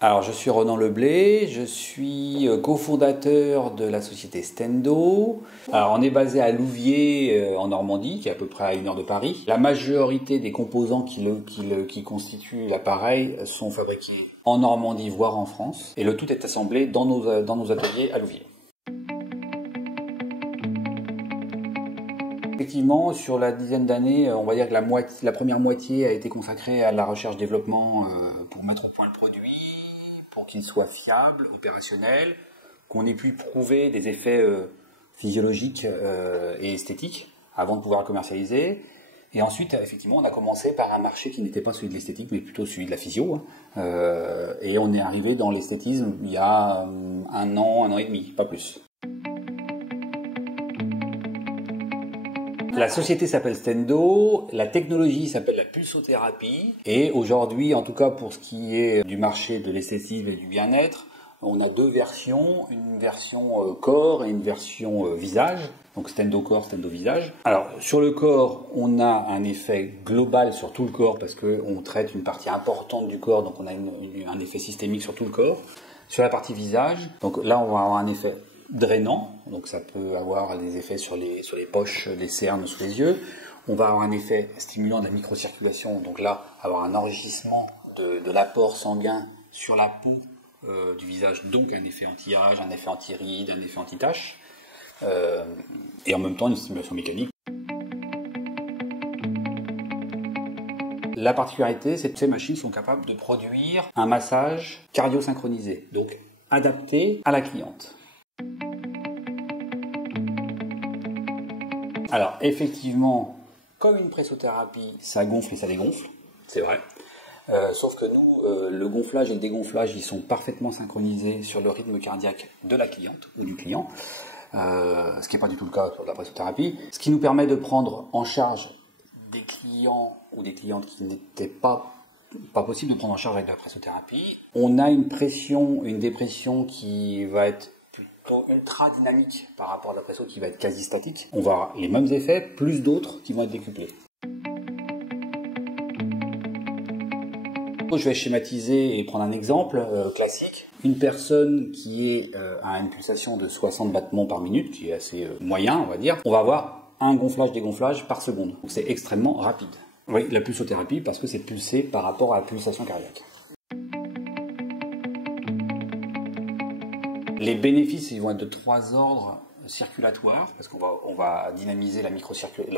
Alors, je suis Ronan Leblay, je suis cofondateur de la société Stendo. Alors, on est basé à Louviers, en Normandie, qui est à peu près à 1 heure de Paris. La majorité des composants qui constituent l'appareil sont fabriqués en Normandie, voire en France. Et le tout est assemblé dans nos ateliers à Louviers. Effectivement, sur la dizaine d'années, on va dire que la première moitié a été consacrée à la recherche-développement pour mettre au point le produit, pour qu'il soit fiable, opérationnel, qu'on ait pu prouver des effets physiologiques et esthétiques avant de pouvoir le commercialiser. Et ensuite, effectivement, on a commencé par un marché qui n'était pas celui de l'esthétique, mais plutôt celui de la physio. Et on est arrivé dans l'esthétisme il y a 1 an et demi, pas plus. La société s'appelle Stendo, la technologie s'appelle la pulsothérapie, et aujourd'hui, en tout cas pour ce qui est du marché de l'esthétisme et du bien-être, on a 2 versions, une version corps et une version visage, donc Stendo corps, Stendo visage. Alors sur le corps, on a un effet global sur tout le corps parce qu'on traite une partie importante du corps, donc on a un effet systémique sur tout le corps. Sur la partie visage, donc là on va avoir un effet drainant, donc ça peut avoir des effets sur les poches, les cernes sous les yeux. On va avoir un effet stimulant de la microcirculation, donc là avoir un enrichissement de l'apport sanguin sur la peau du visage, donc un effet anti-âge, un effet anti-rides, un effet anti-taches, et en même temps une stimulation mécanique. La particularité, c'est que ces machines sont capables de produire un massage cardio-synchronisé, donc adapté à la cliente. Alors effectivement, comme une pressothérapie, ça gonfle et ça dégonfle, c'est vrai. Sauf que nous, le gonflage et le dégonflage, ils sont parfaitement synchronisés sur le rythme cardiaque de la cliente ou du client, ce qui n'est pas du tout le cas pour la pressothérapie. Ce qui nous permet de prendre en charge des clients ou des clientes qui n'étaient pas possible de prendre en charge avec la pressothérapie. On a une dépression qui va être ultra dynamique par rapport à la presso qui va être quasi statique. On va avoir les mêmes effets, plus d'autres qui vont être décuplés. Je vais schématiser et prendre un exemple classique. Une personne qui a une pulsation de 60 battements par minute, qui est assez moyen, on va dire, on va avoir un gonflage-dégonflage par seconde. Donc c'est extrêmement rapide. Oui, la pulsothérapie, parce que c'est pulsé par rapport à la pulsation cardiaque. Les bénéfices, ils vont être de 3 ordres circulatoires, parce qu'on va dynamiser la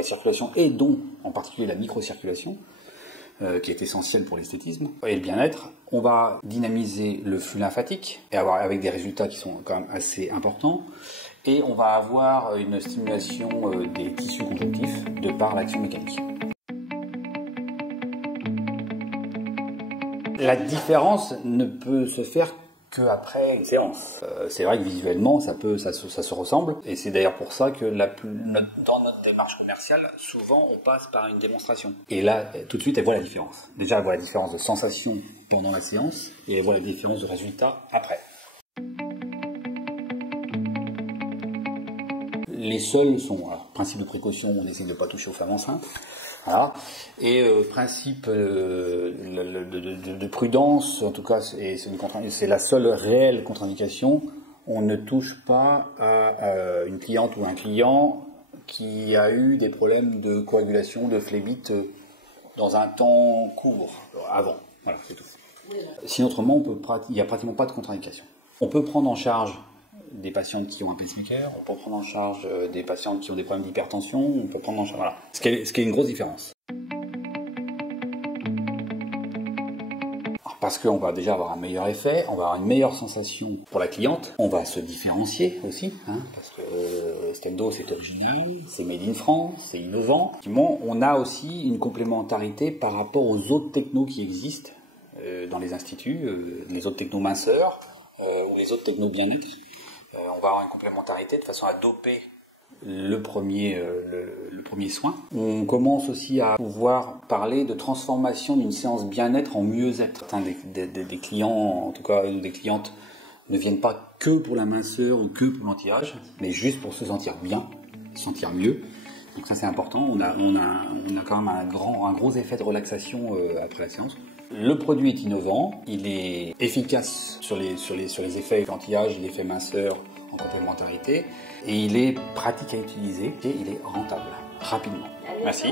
circulation et donc en particulier la microcirculation, qui est essentielle pour l'esthétisme et le bien-être. On va dynamiser le flux lymphatique et avec des résultats qui sont quand même assez importants. Et on va avoir une stimulation des tissus conjonctifs de par l'action mécanique. La différence ne peut se faire qu'après une séance. C'est vrai que visuellement, ça se ressemble, et c'est d'ailleurs pour ça que dans notre démarche commerciale, souvent on passe par une démonstration. Et là, tout de suite, elle voit la différence. Déjà, elle voit la différence de sensation pendant la séance, et elle voit la différence de résultat après. Les seuls sont, principe de précaution, on essaie de ne pas toucher aux femmes enceintes. Voilà. Et principe de prudence, en tout cas, c'est la seule réelle contre-indication. On ne touche pas à une cliente ou un client qui a eu des problèmes de coagulation, de phlébite dans un temps court, avant. Voilà, c'est tout. Sinon, autrement, il n'y a pratiquement pas de contre-indication. On peut prendre en charge des patientes qui ont un pacemaker, on peut prendre en charge des patientes qui ont des problèmes d'hypertension, on peut prendre en charge, voilà. Ce qui est une grosse différence. Parce qu'on va déjà avoir un meilleur effet, on va avoir une meilleure sensation pour la cliente, on va se différencier aussi, parce que Stendo c'est original, c'est made in France, c'est innovant. On a aussi une complémentarité par rapport aux autres technos qui existent dans les instituts, les autres technos minceurs ou les autres technos bien-être. On va avoir une complémentarité de façon à doper le premier soin. On commence aussi à pouvoir parler de transformation d'une séance bien-être en mieux-être. Des clients, en tout cas des clientes, ne viennent pas que pour la minceur ou que pour l'anti-âge, mais juste pour se sentir bien, se sentir mieux. Donc ça c'est important. On a quand même un gros effet de relaxation après la séance. Le produit est innovant, il est efficace sur les effets anti-âge, l'effet minceur en complémentarité, et il est pratique à utiliser et il est rentable rapidement. Merci.